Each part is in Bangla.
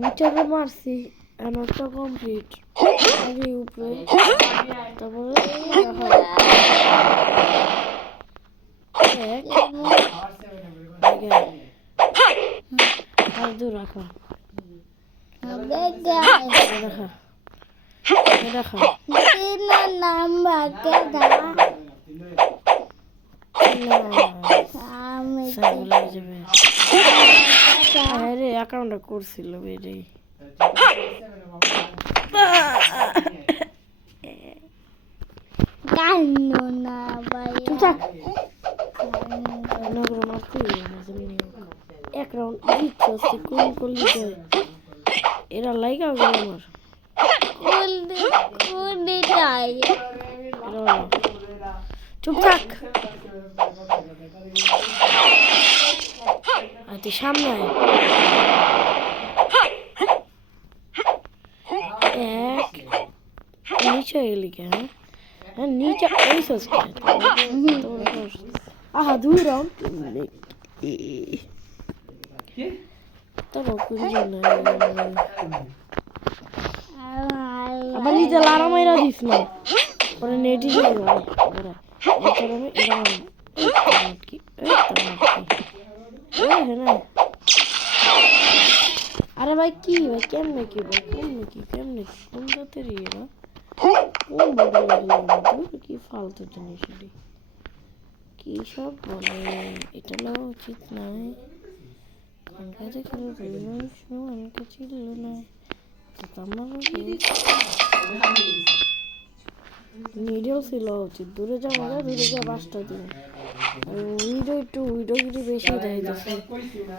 বুচারে মারছি এনারটা কমপ্লিট আগে উপরে তারপরে রাখা অ্যাকাউন্টটা করছিল বেরে এক রাউন্ড কোন করলি এরা লাইগা গেল আমার চুপ থাক তুই সামনে এক নিচে এলি কেন নিচে আহা দুই রাউন্ড আবার নিজে লারা মাইরা দিস না পরে নেটি আরে ভাই কি ভাই কেমনে কি ভাই কেমনে কোন জাতের এরা কোন বড় কি ফালতু জিনিস কি সব বলে এটা নেওয়া উচিত নয় কোন কাজে খেলো আমার কাছে ছিল না নিডেও ছিল উচিত দূরে যাওয়া বাসটা দিন উইডো বেশি দেয় যাচ্ছে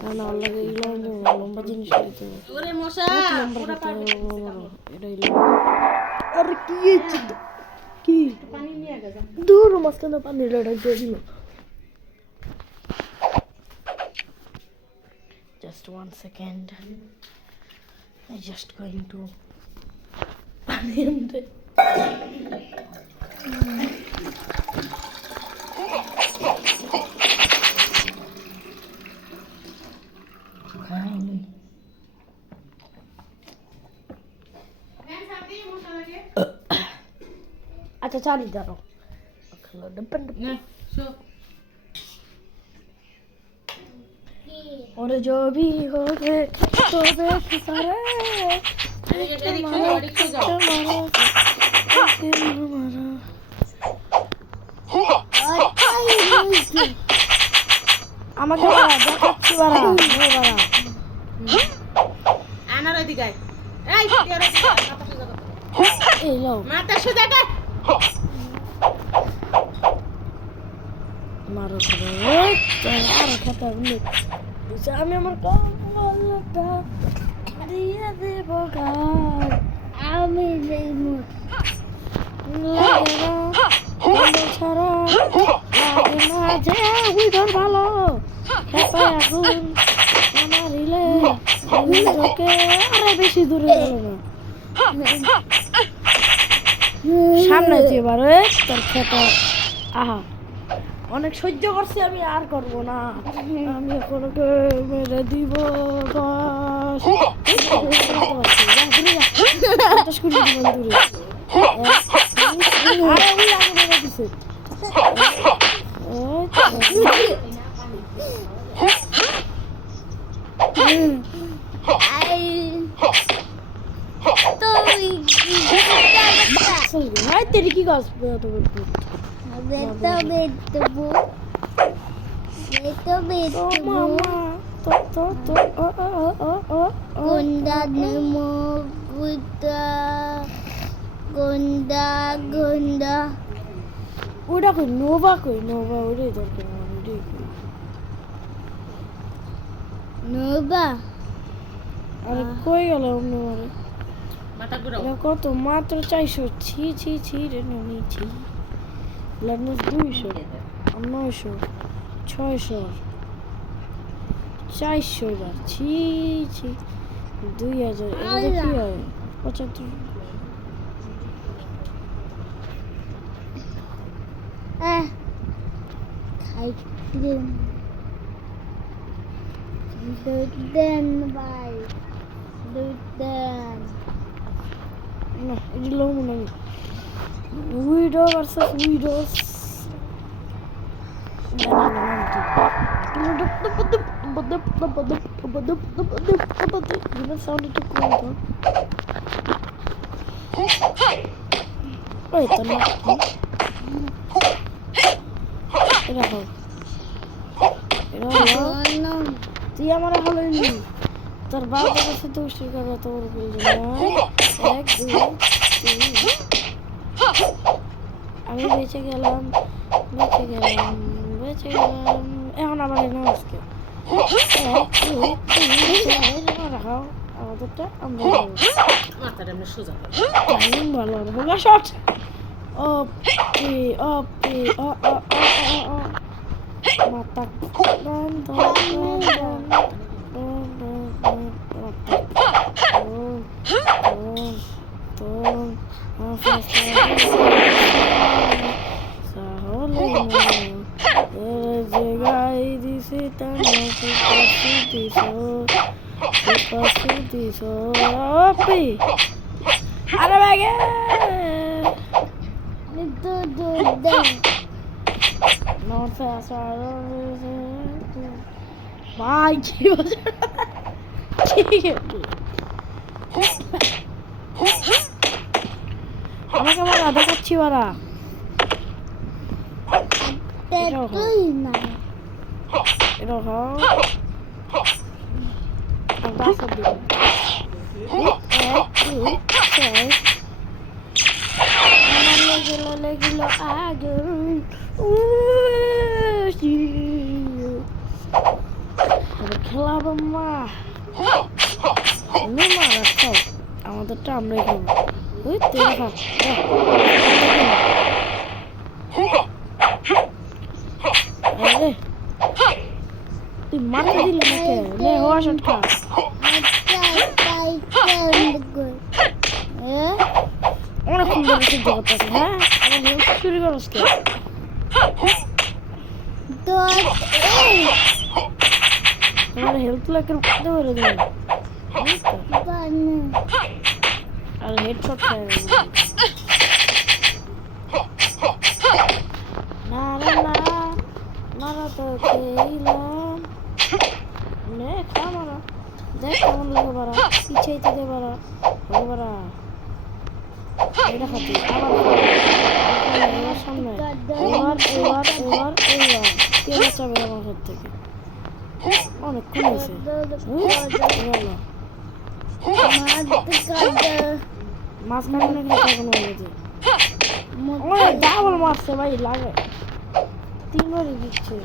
কারণ আল্লাহ লম্বা জিনিস আরে কি কি দূর মাঝখানে পানি লড়াই দিয়ে দিল just 1 second I just going to পানি আনতে अच्छा चाली जा रहा हूँ और जो भी हो तो देख सारे আমাকে দেখাচ্ছি বাড়া আনার ওইদিকে এই লো মাথা সোজা কর মারো আর খাতা বলে আমি আমার কমলটা দিয়ে দেব গান আমি যেই মুখ লাগে না ছাড়া লাগে না যে হুইডর ভালো খেপায় আগুন আমার রিলে হুইডরকে আরে বেশি দূরে গেল না সামনে যে এবারে তোর খেপা আহা অনেক সহ্য করছি আমি আর করবো না আমি এখন মেরে দিব তেরি কি গাছ ওটা কই নোভা ওটাই দরকার নোভা আরে কই গেল কত মাত্র 400 ছি রে নিয়েছি ব্লাডনেস 200 900 600 400 বার ছি 2000 এটা কি হয় 75 খাই আইসক্রিম দুধ দেন ভাই দুধ দেন না এগুলো মনে নেই উইডো ভার্সেস উইডোস সাউন্ড একটু কম তো ওই তো না এটা হোক এটা হলো তুই আমার হলেনি তোর বাবার কাছে দুষ্টির কথা তোর প্রয়োজন এক দুই তিন আমি বেঁচে গেলাম এখন আবার এনে আজকে এক দুই তিন চার রাখাও আমাদেরটা আমরা মাথাটা এমনি সোজা করো। টাইম ভালো হবে শট ওপি ওপি ও ও ও ও মাথা ডান ডান আরে বাগে দুধ দেন ভাই কি আমাকে আমার আধা করছি ওরা তুই না এটা হোক বাসা দিব এক দুই চার আমার লেগেলো আগুন খেলাবো মা রাখো আমাদেরটা আমরাই খাবো ওই তেল খা তুই মাথা দিলি নাকি নে হওয়া শট খা অনেকক্ষণ ধরে সিদ্ধ করতেছে হ্যাঁ আমার হেল্প চুরি করস কে তোমার হেল্প লাগে করতে পারে দেবে আর হেডশট খায় না মারা তো খেলাম নে খা মারা দেখ কেমন লাগে বারা পিছাইতে দে বারা হবে বারা এটা খাচ্ছি আবার সামনে এবার কে বাঁচাবে আমার হাত থেকে অনেক কমেছে মাঝখানে কোনো হয়েছে অনেক ডাবল মারছে ভাই লাগে তিনবারই দিচ্ছে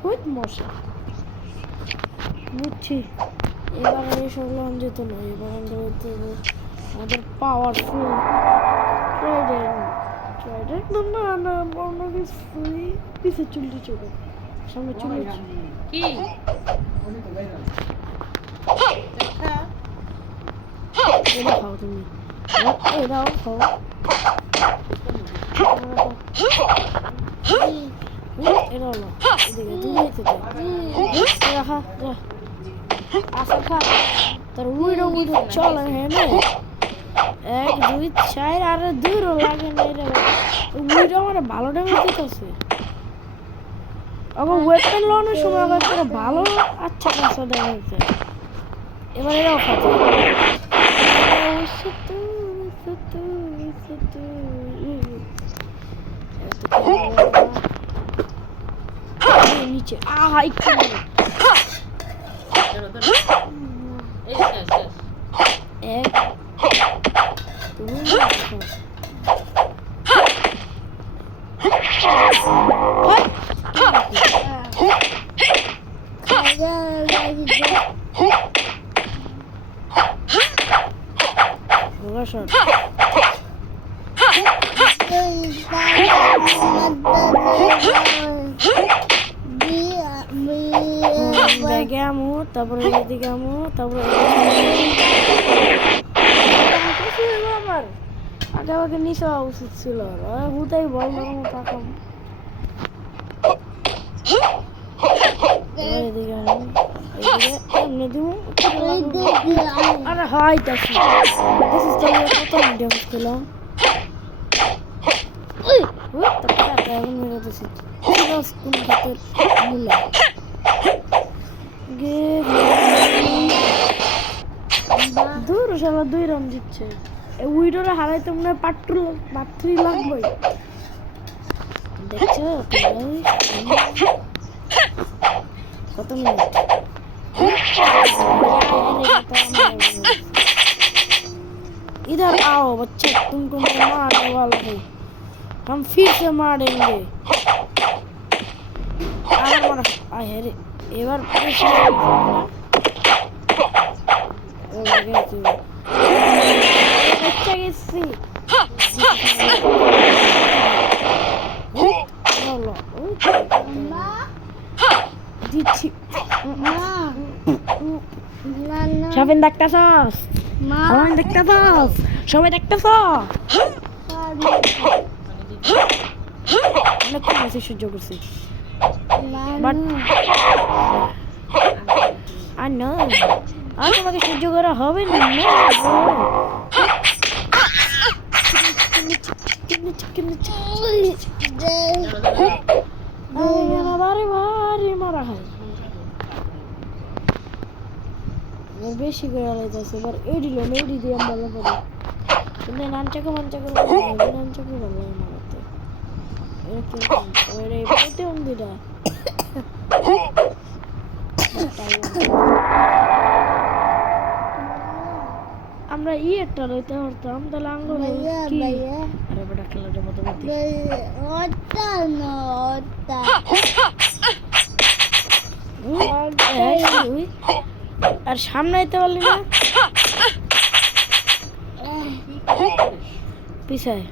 হুইট মশা বুঝছি এবার এসব লন যেত না এবার আমরা হতে আমাদের পাওয়ারফুল ট্রাইডেন্ট না বর্ণ কিছুই পিছে চুলটি চোখে সামনে চুলটি কি দেখা এটা খাও তুমি এটাও খাও এটা হলো এদিকে দুইতে রাখা আসা খা তোর উইডো চলে হ্যাঁ এক দুই চার আর দূরও লাগে না এটা উইডো মানে ভালো ড্যামেজ দিতেছে আবার ওয়েপেন লনের সময় আবার তোরা ভালো আচ্ছা কাছে ড্যামেজ দেয় এবার এরাও খাচ্ছে নিচে আহা একটু ধরো ধরো এই শেষ শেষ এক দুই শট ব্যাগে আমু তারপরে এদিকে আমু তারপরে আমার আগে আগে নিচে হওয়া উচিত ছিল হুদাই বল রকম তাকাম এদিকে এমনি দিব আরে হয় দেখি কত মিডিয়াম খেলাম এখন মেরে দিচ্ছি কোন খাতের মূল্য দূর শালা 2 রান দিচ্ছে উইডোরে হারাইতে মনে হয় পাত্রী লাগবে দেখছো কত মিনিট इधर आओ बच्चे तुमको मैं मारने वाला हूँ हम फिर से मारेंगे আবার মারা আয় রে এবার বাচ্চা গেছি দিচ্ছি সবাই দেখতেছস সবাই দেখতেছস সবাই দেখতেছ অনেক কম আছে সহ্য করছি বাট আর না আর তোমাকে সহ্য করা হবে না মারা হয় বেশি করে আলাইতেছে এবার এডিল এডি দিয়ে ভালো করে কিন্তু নানচাকে মানচাকে ভালো লাগে মারাতে এরকম অন্দিটা আমরা একটা লইতে পারতাম তাহলে আঙ্গুল কি আরে বড় খেলাটা মতো আর সামনে আইতে পারলি না পিছায়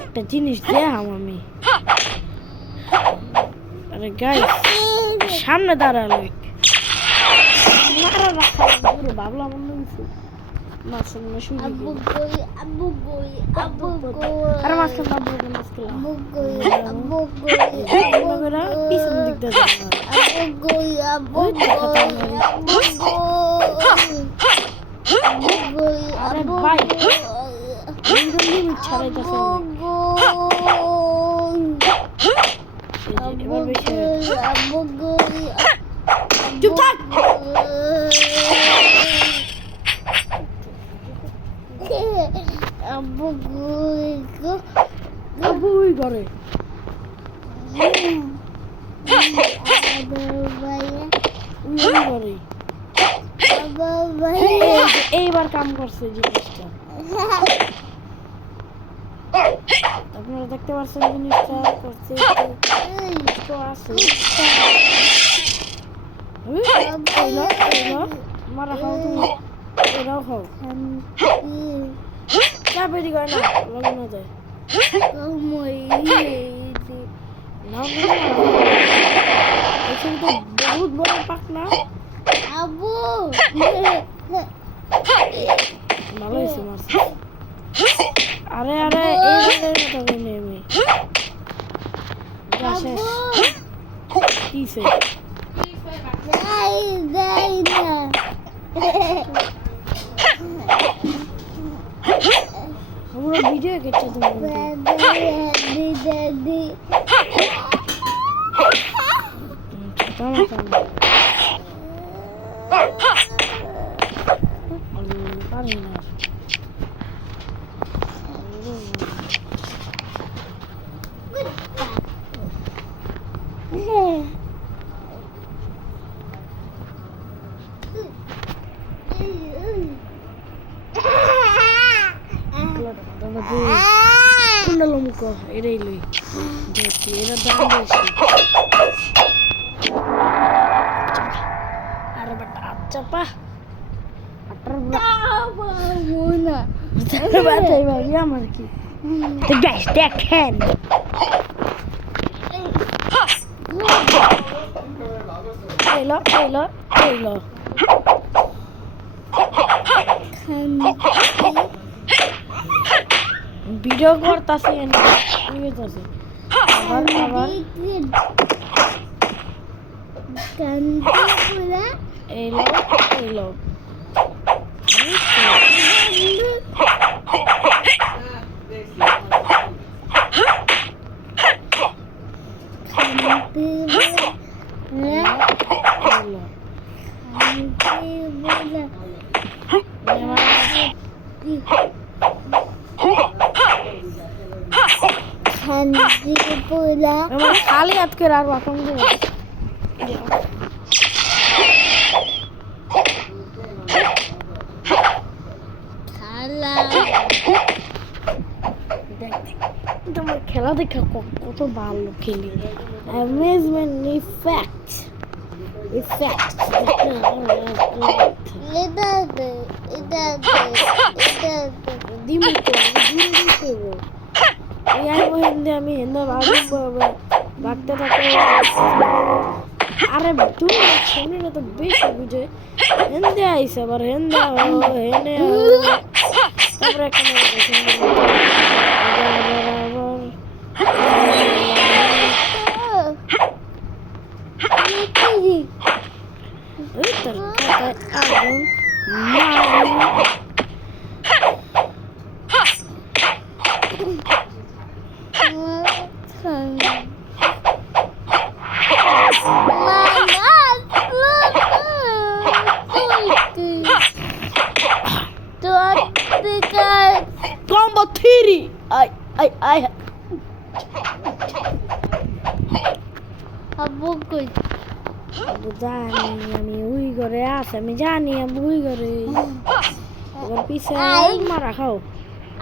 একটা জিনিস দেখাম আমি আরে গাইস সামনে দাঁড়ালো মারা রাখা ভাবলাম অন্য কিছু মাছের মনে শুয়ে আরে মাছের পিছন দিক দিয়ে আরে ভাই লিমিট ছাড়াইতেছে এবার বেশি চুপ থাক আবুই করে এইবার কাম করছে জিনিসটা আপনারা দেখতে পাচ্ছেন জিনিসটা করছে আছে মারা খাও তুমি এরাও খাও না বেরি করে না লগে না যায় বহুত বড় পাক না আবু ভালো হয়েছে মাছ আরে আরে এই নেমে শেষ কিসে আমরা ভিডিও কেটে দেবো পারি না কুন্ডলমুখ এটাই লই দেখছি এটার দাম বেশি আরে বাটা আচ্ছা পা আটার বাটাই ভাই আমার কি তো গ্যাস দেখেন এলো ভিডিও করতাছি নিয়েছে আবার আবার কান্দিপুরা এলো এলো এলো কান্দিপুরা আমার খালি হাত করে আর বাকম দিয়ে খালা তোমার খেলা দেখা কত ভালো খেলি অ্যামেজমেন্ট ইফেক্ট ইফেক্ট এটা দে এটা দে এটা দে দিমু তো দূরে দিতে আমি হিন্দা বাগতে থাকো আরে দূর সামনে তো বেশি বুঝে হেন্দে আইসে আবার হেন্দা হেনে তারপরে আগুন Combo theory. I. আবু কই জানি আমি উই করে আছে আমি জানি আমি উই করে এবার পিছে মারা খাও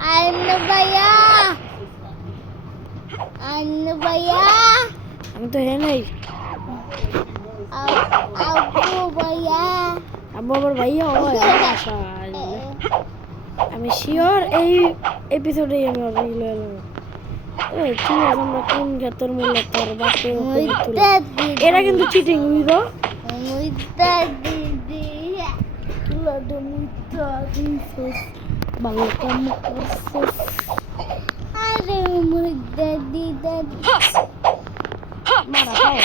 আইন ভাইয়া আমি তো হে নেই আবু ভাইয়া আব্বু আবার ভাইয়া হয় আমি শিওর এই এপিসোডেই আমি অভিল এলাম এই ঠিক আছে আমরা কোন ক্ষেত্রের মূল্য তোর বাপে এটা কিন্তু চিটিং বুঝলো মুইতা দিদি লাডু মুইতা দিছিস ভালো কাম করছিস আরে মুইতা দিদি মারা খাও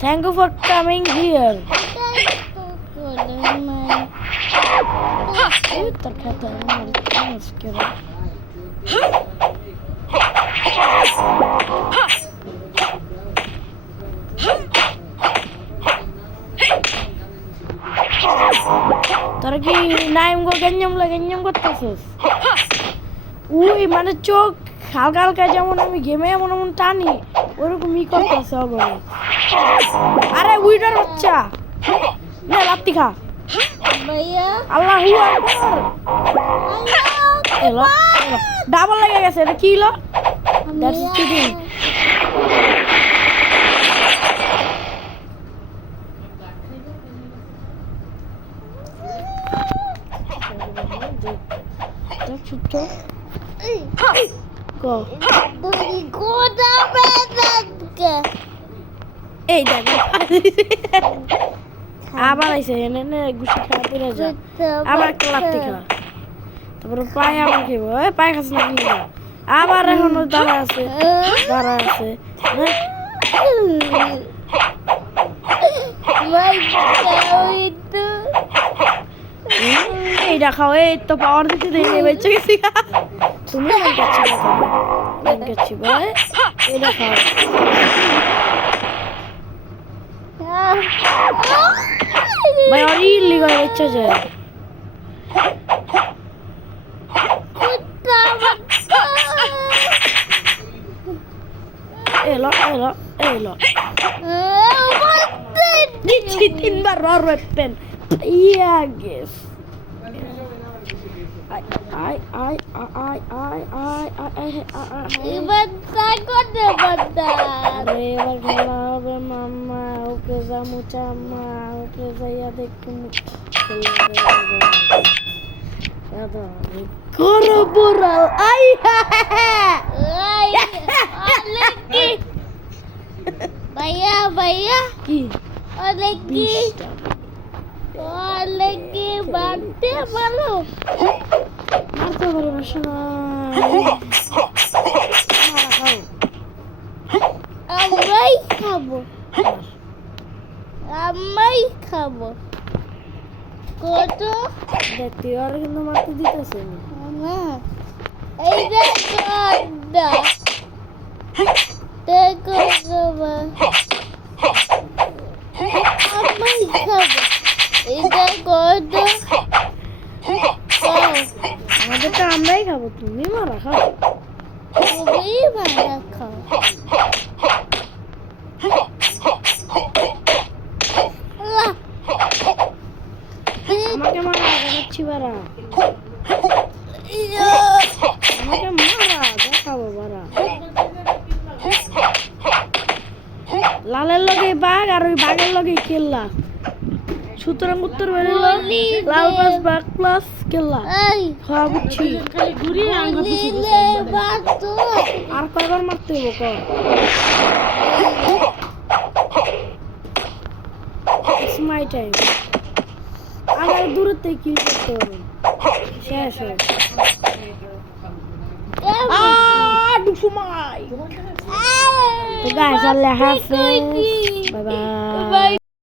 Thank you for coming here. তোর খাতা আমার আজকে তোরা কি নাইম গো গেঞ্জাম করতেছিস উই মানে চোখ হালকা হালকা যেমন আমি গেমে এমন এমন টানি ওরকমই করতেছে অগরে আরে উইটার বাচ্চা নে লাত্তি খা ভাইয়া আল্লাহু আকবার এলো ডাবল লেগে গেছে এটা কি হলো দ্যাটস চিটিং Go. এই দেখ আবার আইসে এনে গুছি খাওয়া দিয়ে যা আবার একটা লাত্তি খা তারপরে পায়ে আবার খেব ওই পায়ে খাস না কি আবার এখনো দাঁড়া আছে এইটা খাও এই তো পাওয়ার দিতে দেখে বেঁচে গেছি তুমি গেছি ভাই এটা খাও ভাই আর ইল্লি করে ইচ্ছা যায় এলো দিচ্ছি তিনবার রর ওয়েপেন ইয়া গেস এবার করতে পারতাম এবার খেলা হবে মাম্মা ওকে যামু চাম্মা ওকে যাইয়া দেখু করো বুড়াল আই ভাইয়া কি অনেক কি অনেকে বাড়তে পারো মারতে পারে না শোনা আমরাই খাবো আমরাই খাবো কত দেখতে আর কিন্তু মারতে দিতেছে না আমার এইটা কত দেখো বাবা আমরাই খাবো এটা কত আমাদের তো আমরাই খাবো তুমি মারা খাও তুমি ভালো খাও আল্লাহ আমাকে মারা দেখাচ্ছি বারা ইয়া আমাকে মারা দেখাবো বারা লালের লগে বাঘ আর ওই বাঘের লগে কেল্লা সুতরাং উত্তর বেরিল লাল প্লাস বাঘ প্লাস কেল্লা এই হ্যাঁ বুঝছি খালি ঘুরিয়ে আঙ্গুল পিছু দিলে বাতো আর কয়বার মারতে হবো ক ইটস মাই টাইম আবার দূরের থেকে কিল করতে হবে শেষ হয় ডুফুমাই তো গাইস আল্লাহ হাফেজ বাই বাই